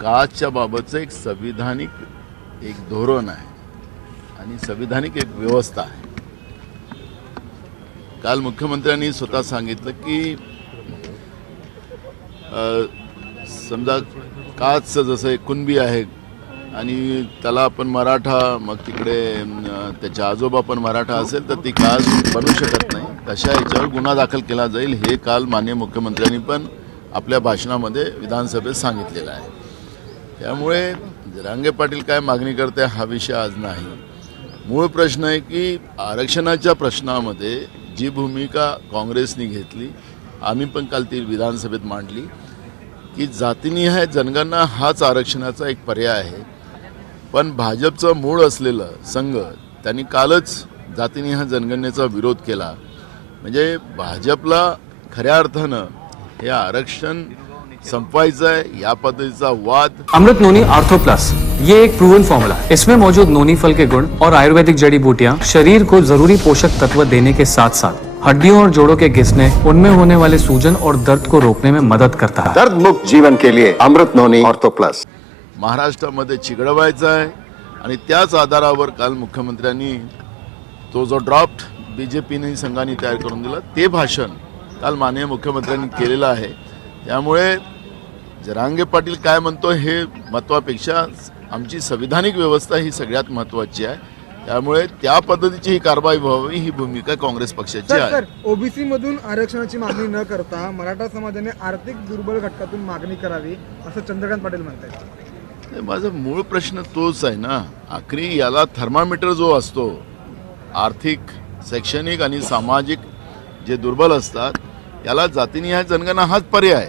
कास्टच्या बाबतचं एक संविधानिक एक धोरण आहे आणि संविधानिक एक व्यवस्था आहे. काल मुख्यमंत्र्यांनी स्वतः सांगितलं की समजा कास्टचं जसं एक कुणबी आहे आणि त्याला आपण मराठा, मग तिकडे त्याच्या आजोबा पण मराठा असेल तर ती कास्ट बनू शकत नाही, तशा याच्यावर गुन्हा दाखल केला जाईल. हे काल माननीय मुख्यमंत्र्यांनी पण आपल्या भाषणामध्ये विधानसभेत सांगितलेलं आहे. त्यामुळे जरांगे पाटील काय मागणी करते हा विषय आज नाही. मूळ प्रश्न आहे की आरक्षणाच्या प्रश्नामध्ये जी भूमिका काँग्रेसने घेतली, आम्ही पण काल ती विधानसभेत मांडली की जातीनिहाय जनगणना हाच आरक्षणाचा एक पर्याय आहे. पण भाजपचं मूळ असलेलं संघ त्यांनी कालच जातीनिहाय जनगणनेचा विरोध केला. म्हणजे भाजपला खऱ्या अर्थानं हे आरक्षण संपवायचं आहे या पद्धतीचा वाद. अमृत नोनी आर्थो प्लस ये एक प्रूवन फॉर्मूला है. इसमें मौजूद नोनी फल के गुण और आयुर्वेदिक जड़ी बूटियां शरीर को जरूरी पोषक तत्व देने के साथ साथ हड्डियों और जोड़ों के घिसने, उनमें होने वाले सूजन और दर्द को रोकने में मदद करता है. दर्द मुक्त जीवन के लिए अमृत नोनी ऑर्थो प्लस. महाराष्ट्रामध्ये चिघळवायचा आहे आणि त्याच आधारावर काल मुख्यमंत्र्यांनी तो जो ड्राफ्ट बीजेपीने संघाने तयार करून दिला ते भाषण काल माननीय मुख्यमंत्र्यांनी केलेलं आहे. त्यामुळे जरांगे पाटील काय म्हणतो हे महत्वापेक्षा आमची संविधानिक व्यवस्था ही सगळ्यात महत्वाची आहे. त्यामुळे त्या पद्धतीची ही कारवाई व्हावी ही भूमिका काँग्रेस पक्षाची आहे. ओबीसी मधून आरक्षणाची मागणी न करता मराठा समाजाने आर्थिक दुर्बल घटकातून मागणी करावी असं चंद्रकांत पाटील म्हणतात. माझा मूळ प्रश्न तोच आहे ना. आखरी याला थर्मामीटर जो असतो आर्थिक, शैक्षणिक आणि सामाजिक जे दुर्बल असतात याला जातीनिहाय जनगणना हाच पर्याय,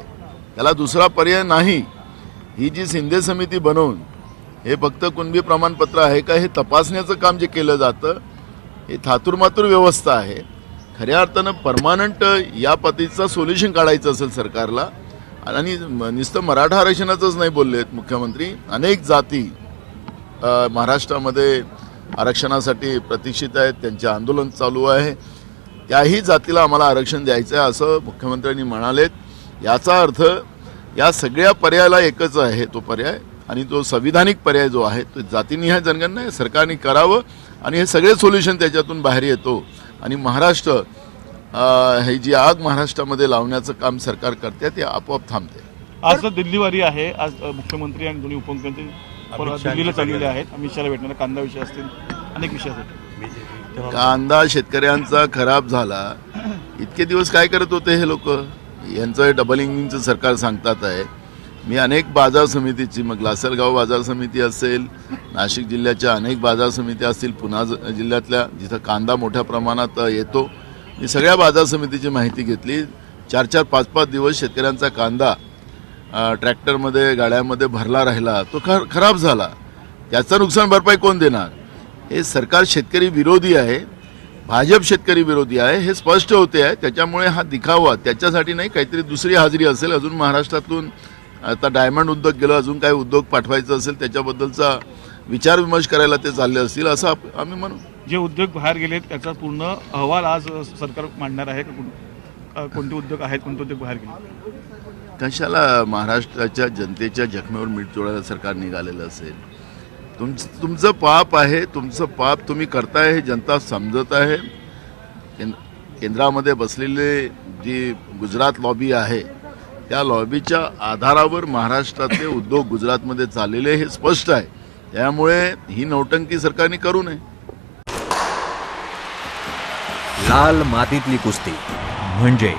त्याला दुसरा पर्याय नाही. ही जी शिंदे समिती बनवून हे फक्त कुणबी प्रमाणपत्र आहे का हे तपासण्याचं काम जे केलं जातं हे थातुरमातुर व्यवस्था आहे. खऱ्या अर्थानं परमानंट या पद्धतीचं सोल्युशन काढायचं असेल सरकारला. आणि नुसतं मराठा आरक्षणाचंच नाही बोललेत मुख्यमंत्री, अनेक जाती महाराष्ट्रामध्ये आरक्षणासाठी प्रतीक्षित आहेत, त्यांचे आंदोलन चालू आहे. त्याही जातीला आम्हाला आरक्षण द्यायचं आहे असं मुख्यमंत्र्यांनी म्हणालेत. याचा अर्थ या सगळ्या पर्यायाला एकच आहे तो पर्याय, आणि तो संविधानिक पर्याय जो आहे तो जातीनिहाय जनगणना आहे. सरकारने करावं आणि हे सगळे सोल्युशन त्याच्यातून बाहेर येतो आणि महाराष्ट्र हे जी आग महाराष्ट्रामध्ये लावण्याचं काम सरकार करते ते आपोआप थांबते. आज दिल्लीवारी आहे. आज मुख्यमंत्री आणि दोन्ही उपमुख्यमंत्री दिल्लीला चाललेले आहेत. अमित शहाला भेटणार, कांदा विषय असतील, अनेक विषय असतील. कांदा शेतकऱ्यांचा खराब झाला, इतके दिवस काय करत होते हे लोक? यांचं डबल इंजिनचं सरकार सांगतात आहे. मी अनेक बाजार समितीची, मग लासलगाव बाजार समिती असेल, नाशिक जिल्ह्याच्या अनेक बाजार समित्या असतील, पुणे जिल्ह्यातल्या जिथं कांदा मोठ्या प्रमाणात येतो, मी सगळ्या बाजार समितीची माहिती घेतली. 4-4, 5-5 दिवस शेतकऱ्यांचा कांदा ट्रॅक्टरमध्ये, गाड्यामध्ये भरला राहिला, तो खराब झाला. त्याचं नुकसान भरपाई कोण देणार? हे सरकार शेतकरी विरोधी आहे, भाजप शेतकरी विरोधी आहे, हे स्पष्ट होते आहे. त्याच्यामुळे हा दिखावा त्याच्यासाठी नाही, काहीतरी दुसरी हाजरी असेल. अजून महाराष्ट्रातून आता डायमंड उद्योग गेलं, अजून काही उद्योग पाठवायचं असेल त्याच्याबद्दलचा विचारविमर्श करायला ते चालले असतील असं आम्ही म्हणू. जे उद्योग बाहेर गेलेत त्याचा पूर्ण अहवाल आज सरकार मांडणार आहे का? कोणते उद्योग आहेत, कोणते उद्योग बाहेर गेले? कशाला महाराष्ट्राच्या जनतेच्या जखमेवर मीठ चोळायला सरकार निघालेलं असेल? तुमचं पाप आहे, तुमचं पाप तुम्ही करताय हे जनता समजत आहे. केंद्रामध्ये बसलेले जी गुजरात लॉबी आहे त्या लॉबीच्या आधारावर महाराष्ट्रातले उद्योग गुजरातमध्ये चाललेले हे स्पष्ट आहे. त्यामुळे ही नौटंकी सरकारने करू नये. लाल मातीतली कुस्ती म्हणजे